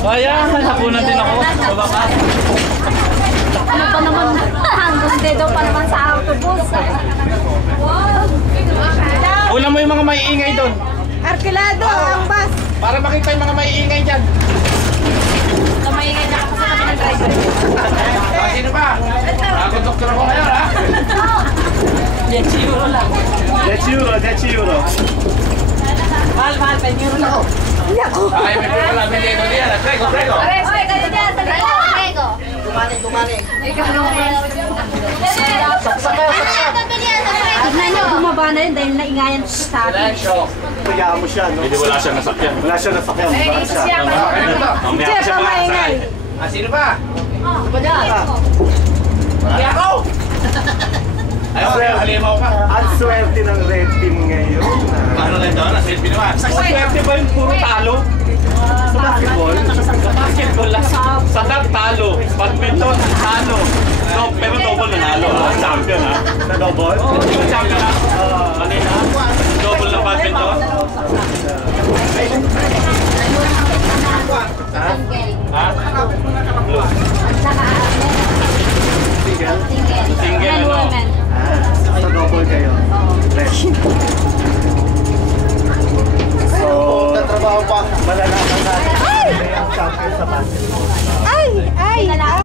Ayan, hapunan din ako. Baba ka. Ano pa naman, hanggang dedo pa naman sa autobus. Una mo yung mga maiingay doon. Arkilado ang bus. Para makita yung mga maiingay dyan. Kamaingay na kasi kami ng driver. Sino ba? Doktor ako ngayon, ha? Yes, euro lang. 10 euro. Mahal, 10 euro lang. Hindi ako. Ay, may pala, may lego niya. Prego. Oy, kayo dyan, sa Prego. Gumaling. Ikaw naman. Saksak. Tignan nyo, bumaba na yun dahil naingayan sa atin. Kaya mo siya, no? Hindi wala siyang nasakyan. Wala siya nasakyan. Eh, isa siya. Mamaya Siya ko siya pa maingay. Sino ba? Ba dyan? Hindi ako! Ayun, halimaw ka. Ang swerte ng red team ngayon. Paano lang daw? Nasa-selfie naman. Swerte ba yung puro talo? Sa basketball, Sa basketball lang. Sa dart, talo. Badminton, talo. No, pero double nanalo. Champion, ha? na double. Yung champion, ha? Kanina. Double na badminton.